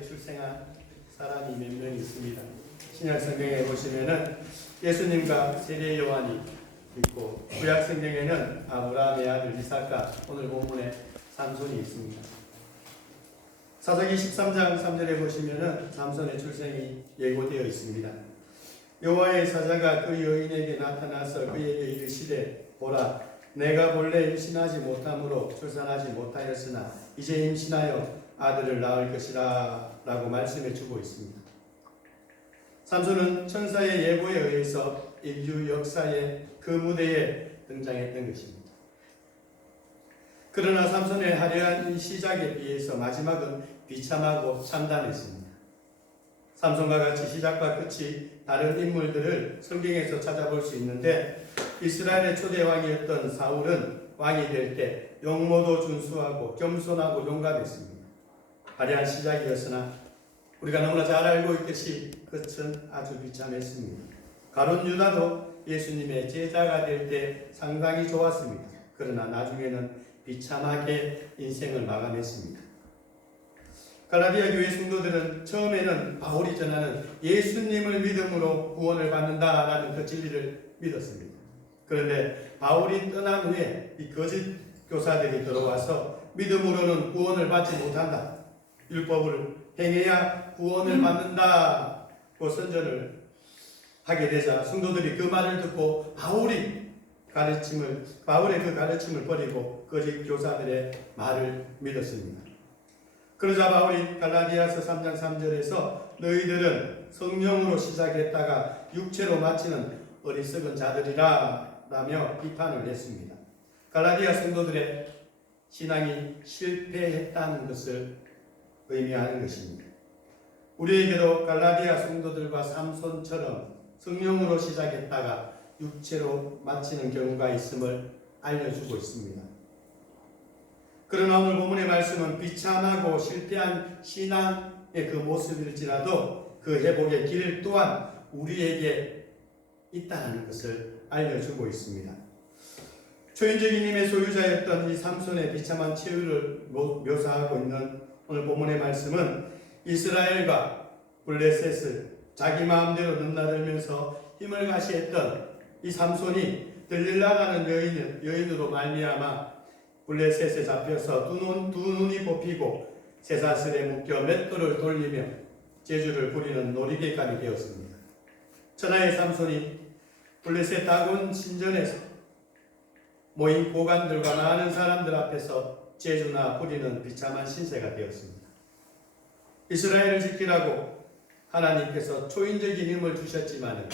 이스라엘에 출생한 사람이 몇 명 있습니다. 신약 성경에 보시면은 예수님과 세례 요한이 있고, 구약 성경에는 아브라함의 아들 이삭과 오늘 본문에 삼손이 있습니다. 사사기 13장 3절에 보시면은 삼손의 출생이 예고되어 있습니다. 여호와의 사자가 그 여인에게 나타나서 그에게 이르시되, 보라, 내가 본래 임신하지 못함으로 출산하지 못하였으나 이제 임신하여 아들을 낳을 것이라 라고 말씀해 주고 있습니다. 삼손은 천사의 예고에 의해서 인류 역사의 그 무대에 등장했던 것입니다. 그러나 삼손의 화려한 이 시작에 비해서 마지막은 비참하고 참담했습니다. 삼손과 같이 시작과 끝이 다른 인물들을 성경에서 찾아볼 수 있는데, 이스라엘의 초대 왕이었던 사울은 왕이 될 때 용모도 준수하고 겸손하고 용감했습니다. 화려한 시작이었으나 우리가 너무나 잘 알고 있듯이 끝은 아주 비참했습니다. 가룟 유다도 예수님의 제자가 될 때 상당히 좋았습니다. 그러나 나중에는 비참하게 인생을 마감했습니다. 갈라디아 교회 성도들은 처음에는 바울이 전하는 예수님을 믿음으로 구원을 받는다라는 그 진리를 믿었습니다. 그런데 바울이 떠난 후에 이 거짓 교사들이 들어와서 믿음으로는 구원을 받지 못한다, 율법을 행해야 구원을 받는다고 선전을 하게 되자 성도들이 그 말을 듣고 바울의 그 가르침을 버리고 거짓 교사들의 말을 믿었습니다. 그러자 바울이 갈라디아서 3장 3절에서 너희들은 성령으로 시작했다가 육체로 마치는 어리석은 자들이라 라며 비판을 했습니다. 갈라디아 성도들의 신앙이 실패했다는 것을 의미하는 것입니다. 우리에게도 갈라디아 성도들과 삼손처럼 성령으로 시작했다가 육체로 마치는 경우가 있음을 알려주고 있습니다. 그러나 오늘 본문의 말씀은 비참하고 실패한 신앙의 그 모습일지라도 그 회복의 길 또한 우리에게 있다는 것을 알려주고 있습니다. 초인적인 힘의 소유자였던 이 삼손의 비참한 치유를 묘사하고 있는 오늘 본문의 말씀은 이스라엘과 블레셋을 자기 마음대로 넘나들면서 힘을 가시했던 이 삼손이 들릴라라는 여인으로 말미암아 블레셋에 잡혀서 두 눈이 뽑히고 쇠사슬에 묶여 맷돌을 돌리며 재주를 부리는 놀이개감이 되었습니다. 천하의 삼손이 블레셋 다곤 신전에서 모인 고관들과 많은 사람들 앞에서 재주나 부리는 비참한 신세가 되었습니다. 이스라엘을 지키라고 하나님께서 초인적인 힘을 주셨지만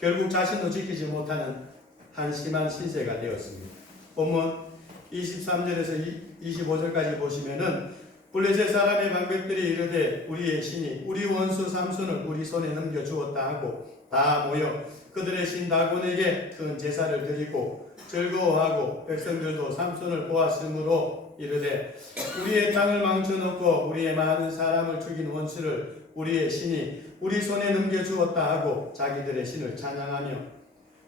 결국 자신도 지키지 못하는 한심한 신세가 되었습니다. 본문 23절에서 25절까지 보시면은 블레셋 사람의 방백들이 이르되 우리의 신이 우리 원수 삼손을 우리 손에 넘겨주었다 하고 다 모여 그들의 신 다곤에게 큰 제사를 드리고 즐거워하고, 백성들도 삼손을 보았으므로 이르되 우리의 땅을 망쳐놓고 우리의 많은 사람을 죽인 원수를 우리의 신이 우리 손에 넘겨주었다 하고 자기들의 신을 찬양하며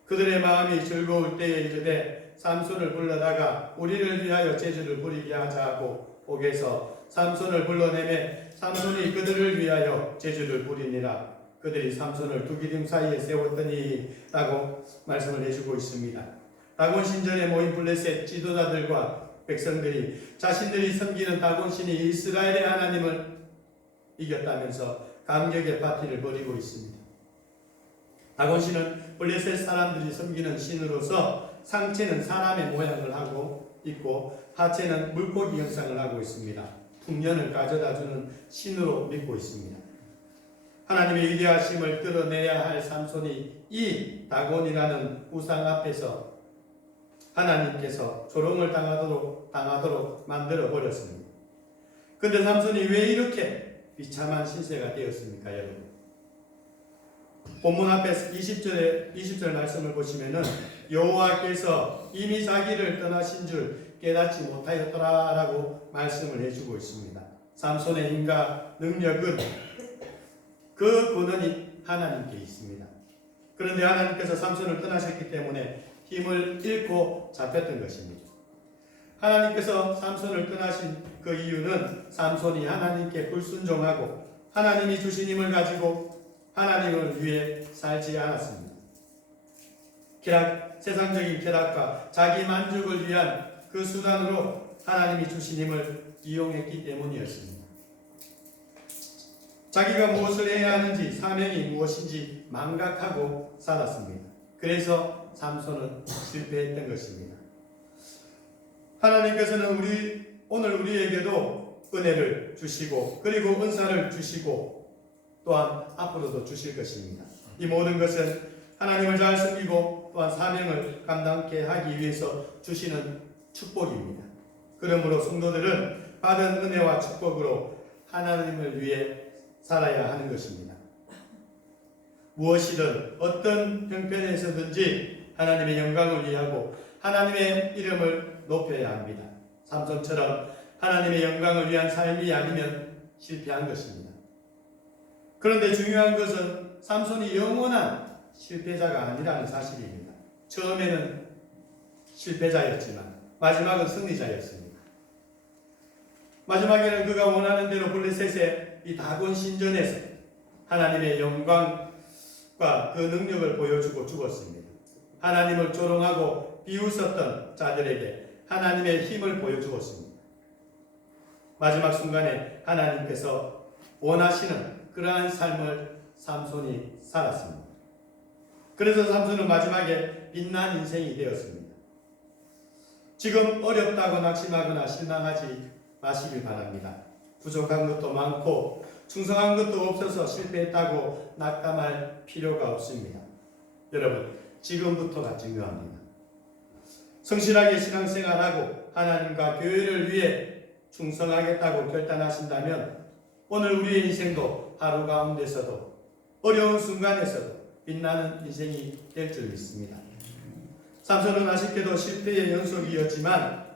그들의 마음이 즐거울 때에 이르되 삼손을 불러다가 우리를 위하여 제주를 부리게 하자 하고 옥에서 삼손을 불러내매 삼손이 그들을 위하여 제주를 부리니라. 그들이 삼손을 두 기둥 사이에 세웠더니 라고 말씀을 해주고 있습니다. 다곤 신전에 모인 블레셋 지도자들과 백성들이 자신들이 섬기는 다곤 신이 이스라엘의 하나님을 이겼다면서 감격의 파티를 벌이고 있습니다. 다곤 신은 블레셋 사람들이 섬기는 신으로서 상체는 사람의 모양을 하고 있고 하체는 물고기 형상을 하고 있습니다. 풍년을 가져다주는 신으로 믿고 있습니다. 하나님의 위대하심을 드러내야 할 삼손이 이 다곤이라는 우상 앞에서 하나님께서 조롱을 당하도록 만들어 버렸습니다. 그런데 삼손이 왜 이렇게 비참한 신세가 되었습니까, 여러분? 본문 앞에 20절 말씀을 보시면은 여호와께서 이미 자기를 떠나신 줄 깨닫지 못하였더라라고 말씀을 해주고 있습니다. 삼손의 힘과 능력은 그 근원이 하나님께 있습니다. 그런데 하나님께서 삼손을 떠나셨기 때문에 힘을 잃고 잡혔던 것입니다. 하나님께서 삼손을 떠나신 그 이유는 삼손이 하나님께 불순종하고 하나님이 주신 힘을 가지고 하나님을 위해 살지 않았습니다. 세상적인 쾌락과 자기 만족을 위한 그 수단으로 하나님이 주신 힘을 이용했기 때문이었습니다. 자기가 무엇을 해야 하는지, 사명이 무엇인지 망각하고 살았습니다. 그래서 삼손은 실패했던 것입니다. 하나님께서는 오늘 우리에게도 은혜를 주시고 그리고 은사를 주시고 또한 앞으로도 주실 것입니다. 이 모든 것은 하나님을 잘 섬기고 또한 사명을 감당케 하기 위해서 주시는 축복입니다. 그러므로 성도들은 받은 은혜와 축복으로 하나님을 위해 살아야 하는 것입니다. 무엇이든 어떤 형편에서든지 하나님의 영광을 위하고 하나님의 이름을 높여야 합니다. 삼손처럼 하나님의 영광을 위한 삶이 아니면 실패한 것입니다. 그런데 중요한 것은 삼손이 영원한 실패자가 아니라는 사실입니다. 처음에는 실패자였지만 마지막은 승리자였습니다. 마지막에는 그가 원하는 대로 블레셋의 이 다곤 신전에서 하나님의 영광과 그 능력을 보여주고 죽었습니다. 하나님을 조롱하고 비웃었던 자들에게 하나님의 힘을 보여주었습니다. 마지막 순간에 하나님께서 원하시는 그러한 삶을 삼손이 살았습니다. 그래서 삼손은 마지막에 빛난 인생이 되었습니다. 지금 어렵다고 낙심하거나 실망하지 마시길 바랍니다. 부족한 것도 많고 충성한 것도 없어서 실패했다고 낙담할 필요가 없습니다. 여러분, 지금부터가 중요합니다. 성실하게 신앙생활하고 하나님과 교회를 위해 충성하겠다고 결단하신다면 오늘 우리의 인생도 하루 가운데서도 어려운 순간에서도 빛나는 인생이 될 줄 믿습니다. 삼손은 아쉽게도 실패의 연속이었지만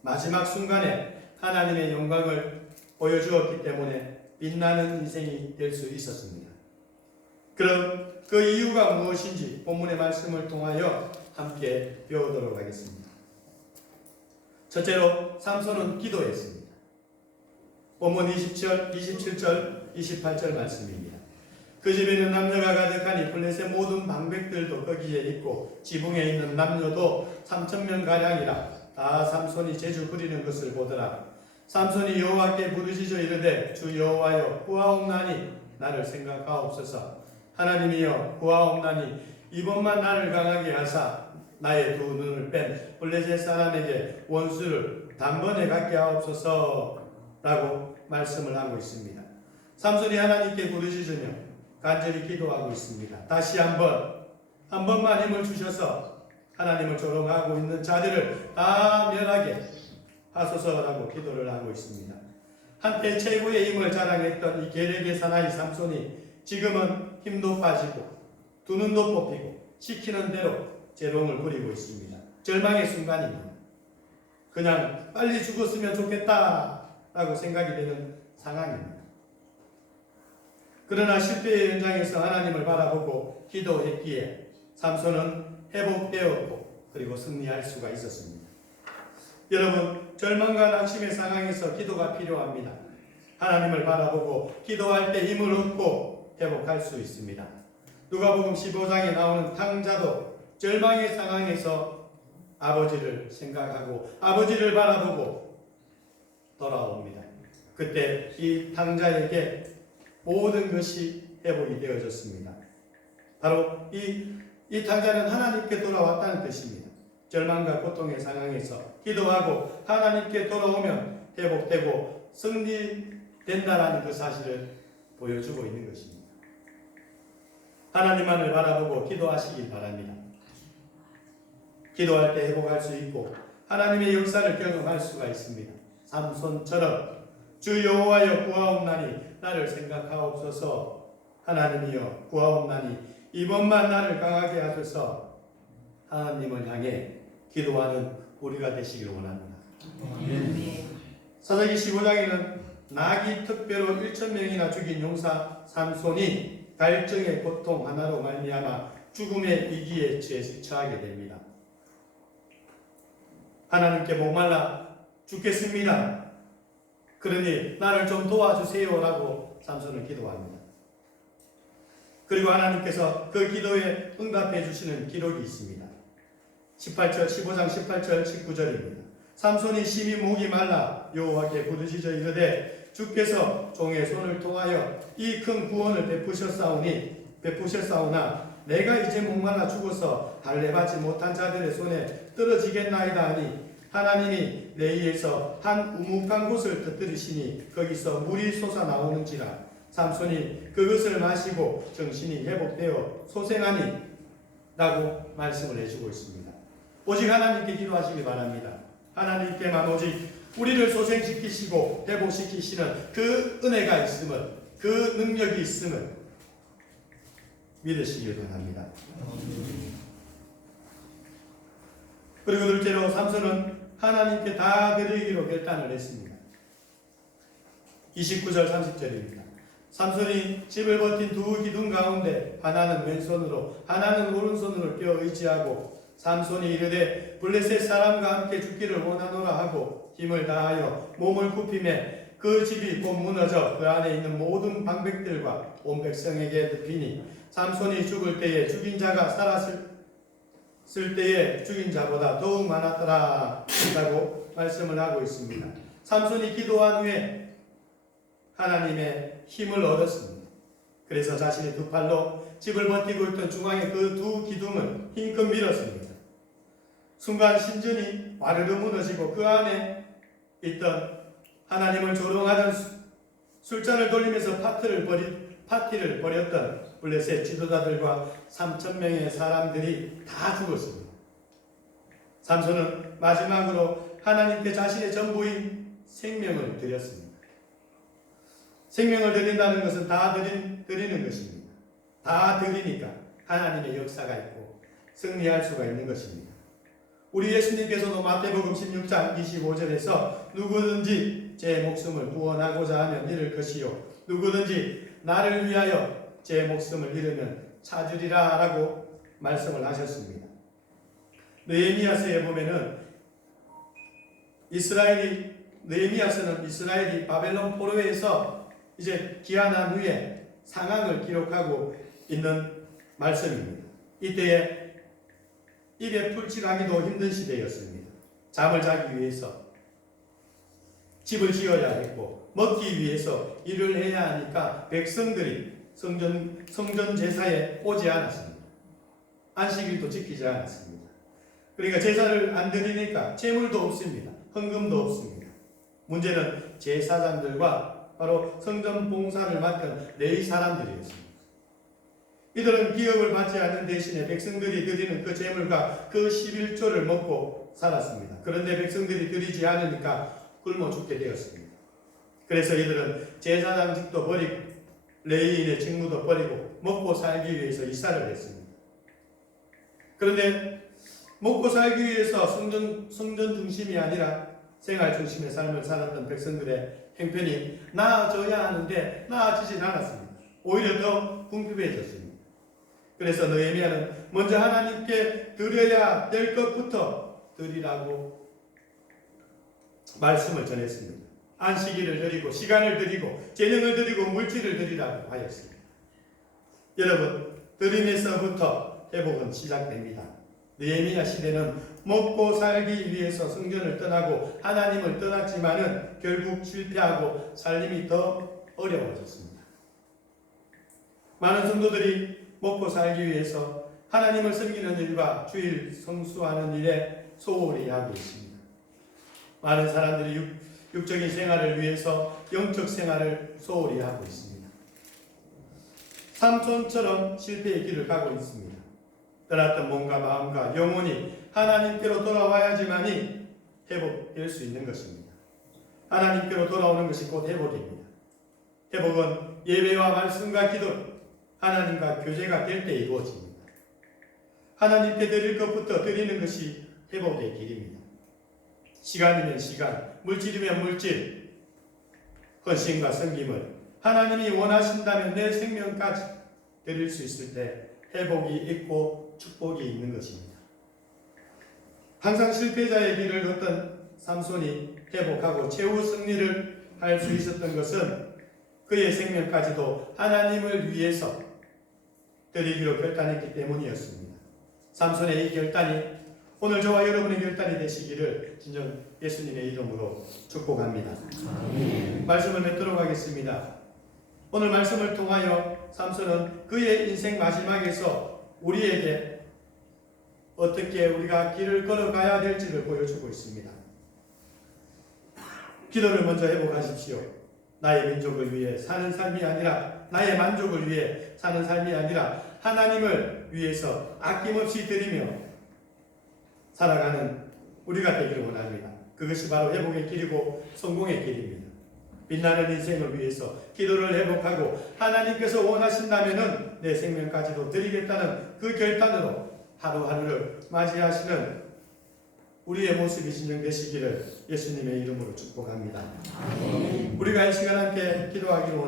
마지막 순간에 하나님의 영광을 보여주었기 때문에 빛나는 인생이 될 수 있었습니다. 그럼 그 이유가 무엇인지 본문의 말씀을 통하여 함께 배우도록 하겠습니다. 첫째로 삼손은 기도했습니다. 본문 27절, 28절 말씀입니다. 그 집에는 남녀가 가득하니 블레셋 모든 방백들도 거기에 있고 지붕에 있는 남녀도 3,000명가량이라 다 삼손이 제주 부리는 것을 보더라. 삼손이 여호와께 부르짖어 이르되 주 여호와여 구하옵나니 나를 생각하옵소서. 하나님이여 구하옵나니 이번만 나를 강하게 하사 나의 두 눈을 뺀 블레셋 사람에게 원수를 단번에 갖게 하옵소서 라고 말씀을 하고 있습니다. 삼손이 하나님께 부르짖으며 간절히 기도하고 있습니다. 다시 한 번만 힘을 주셔서 하나님을 조롱하고 있는 자들을 다 멸하게 하소서라고 기도를 하고 있습니다. 한때 최고의 힘을 자랑했던 이 계략의 사나이 삼손이 지금은 힘도 빠지고 두 눈도 뽑히고 시키는 대로 재롱을 부리고 있습니다. 절망의 순간입니다. 그냥 빨리 죽었으면 좋겠다라고 생각이 되는 상황입니다. 그러나 실패의 현장에서 하나님을 바라보고 기도했기에 삼손은 회복되었고 그리고 승리할 수가 있었습니다. 여러분, 절망과 낙심의 상황에서 기도가 필요합니다. 하나님을 바라보고 기도할 때 힘을 얻고 회복할 수 있습니다. 누가복음 15장에 나오는 탕자도 절망의 상황에서 아버지를 생각하고 아버지를 바라보고 돌아옵니다. 그때 이 탕자에게 모든 것이 회복이 되어졌습니다. 바로 이 탕자는 하나님께 돌아왔다는 뜻입니다. 절망과 고통의 상황에서 기도하고 하나님께 돌아오면 회복되고 승리된다라는 그 사실을 보여주고 있는 것입니다. 하나님만을 바라보고 기도하시길 바랍니다. 기도할 때 회복할 수 있고 하나님의 역사를 경험할 수가 있습니다. 삼손처럼 주 여호와여 구하옵나니 나를 생각하옵소서. 하나님이여 구하옵나니 이번만 나를 강하게 하소서. 하나님을 향해 기도하는 우리가 되시길 원합니다. 사사기 15장에는 나귀 특배로 1,000명이나 죽인 용사 삼손이 갈증의 고통 하나로 말미암아 죽음의 위기에 처하게 됩니다. 하나님께 목말라 죽겠습니다. 그러니 나를 좀 도와주세요라고 삼손은 기도합니다. 그리고 하나님께서 그 기도에 응답해 주시는 기록이 있습니다. 15장 18절 19절입니다. 삼손이 심히 목이 말라 여호와께 부르짖어 이르되 주께서 종의 손을 통하여 이 큰 구원을 베푸셨사오나 내가 이제 목말라 죽어서 할례받지 못한 자들의 손에 떨어지겠나이다 하니 하나님이 내이에서 한 우묵한 곳을 터뜨리시니 거기서 물이 솟아나오는지라 삼손이 그것을 마시고 정신이 회복되어 소생하니 라고 말씀을 해주고 있습니다. 오직 하나님께 기도하시기 바랍니다. 하나님께만 오직 우리를 소생시키시고 회복시키시는 그 은혜가 있음을, 그 능력이 있음을 믿으시길 바랍니다. 그리고 둘째로 삼손은 하나님께 다 드리기로 결단을 했습니다. 29절 30절입니다. 삼손이 집을 버틴 두 기둥 가운데 하나는 왼손으로 하나는 오른손으로 뼈 의지하고 삼손이 이르되 블레셋 사람과 함께 죽기를 원하노라 하고 힘을 다하여 몸을 굽히매 그 집이 곧 무너져 그 안에 있는 모든 방백들과 온 백성에게 덮이니 삼손이 죽을 때에 죽인 자가 살았을 때에 죽인 자보다 더욱 많았더라 라고 말씀을 하고 있습니다. 삼손이 기도한 후에 하나님의 힘을 얻었습니다. 그래서 자신의 두 팔로 집을 버티고 있던 중앙의 그 두 기둥을 힘껏 밀었습니다. 순간 신전이 와르르 무너지고 그 안에 있던 하나님을 조롱하던 술잔을 돌리면서 파티를 벌였던 블레셋 지도자들과 3,000명의 사람들이 다 죽었습니다. 삼손은 마지막으로 하나님께 자신의 전부인 생명을 드렸습니다. 생명을 드린다는 것은 다 드리는 것입니다. 다 드리니까 하나님의 역사가 있고 승리할 수가 있는 것입니다. 우리 예수님께서도 마태복음 16장 25절에서 누구든지 제 목숨을 구원하고자 하면 잃을 것이요 누구든지 나를 위하여 제 목숨을 잃으면 찾으리라 라고 말씀을 하셨습니다. 느헤미야서에 보면은 느헤미야서는 이스라엘이 바벨론 포로에서 이제 귀환한 후에 상황을 기록하고 있는 말씀입니다. 이때에 입에 풀칠하기도 힘든 시대였습니다. 잠을 자기 위해서 집을 지어야 했고 먹기 위해서 일을 해야 하니까 백성들이 성전 제사에 오지 않았습니다. 안식일도 지키지 않았습니다. 그러니까 제사를 안 드리니까 재물도 없습니다. 헌금도 없습니다. 문제는 제사장들과 바로 성전 봉사를 맡은 레위 사람들이었습니다. 이들은 기업을 받지 않는 대신에 백성들이 드리는 그 재물과 그 11조를 먹고 살았습니다. 그런데 백성들이 드리지 않으니까 굶어 죽게 되었습니다. 그래서 이들은 제사장직도 버리고 레위인의 직무도 버리고 먹고 살기 위해서 이사를 했습니다. 그런데 먹고 살기 위해서 성전 중심이 아니라 생활 중심의 삶을 살았던 백성들의 형편이 나아져야 하는데 나아지진 않았습니다. 오히려 더 궁핍해졌습니다. 그래서 느헤미야는 먼저 하나님께 드려야 될 것부터 드리라고 말씀을 전했습니다. 안식일을 드리고 시간을 드리고 재능을 드리고 물질을 드리라고 하였습니다. 여러분, 드림에서부터 회복은 시작됩니다. 느헤미야 시대는 먹고 살기 위해서 성전을 떠나고 하나님을 떠났지만은 결국 실패하고 살림이 더 어려워졌습니다. 많은 성도들이 먹고 살기 위해서 하나님을 섬기는 일과 주일 성수하는 일에 소홀히 하고 있습니다. 많은 사람들이 육적인 생활을 위해서 영적 생활을 소홀히 하고 있습니다. 삼손처럼 실패의 길을 가고 있습니다. 떠났던 몸과 마음과 영혼이 하나님께로 돌아와야지만이 회복될 수 있는 것입니다. 하나님께로 돌아오는 것이 곧 회복입니다. 회복은 예배와 말씀과 기도, 하나님과 교제가 될 때 이루어집니다. 하나님께 드릴 것부터 드리는 것이 회복의 길입니다. 시간이면 시간, 물질이면 물질, 헌신과 섬김을 하나님이 원하신다면 내 생명까지 드릴 수 있을 때 회복이 있고 축복이 있는 것입니다. 항상 실패자의 길을 걷던 삼손이 회복하고 최후 승리를 할 수 있었던 것은 그의 생명까지도 하나님을 위해서 드리기로 결단했기 때문이었습니다. 삼손의 이 결단이 오늘 저와 여러분의 결단이 되시기를 진정 예수님의 이름으로 축복합니다. 말씀을 맺도록 하겠습니다. 오늘 말씀을 통하여 삼손은 그의 인생 마지막에서 우리에게 어떻게 우리가 길을 걸어가야 될지를 보여주고 있습니다. 기도를 먼저 회복하십시오. 나의 민족을 위해 사는 삶이 아니라, 나의 만족을 위해 사는 삶이 아니라 하나님을 위해서 아낌없이 드리며 살아가는 우리가 되기를 원합니다. 그것이 바로 회복의 길이고 성공의 길입니다. 빛나는 인생을 위해서 기도를 회복하고 하나님께서 원하신다면 내 생명까지도 드리겠다는 그 결단으로 하루하루를 맞이하시는 우리의 모습이 진정되시기를 예수님의 이름으로 축복합니다. 우리가 이 시간 함께 기도하기로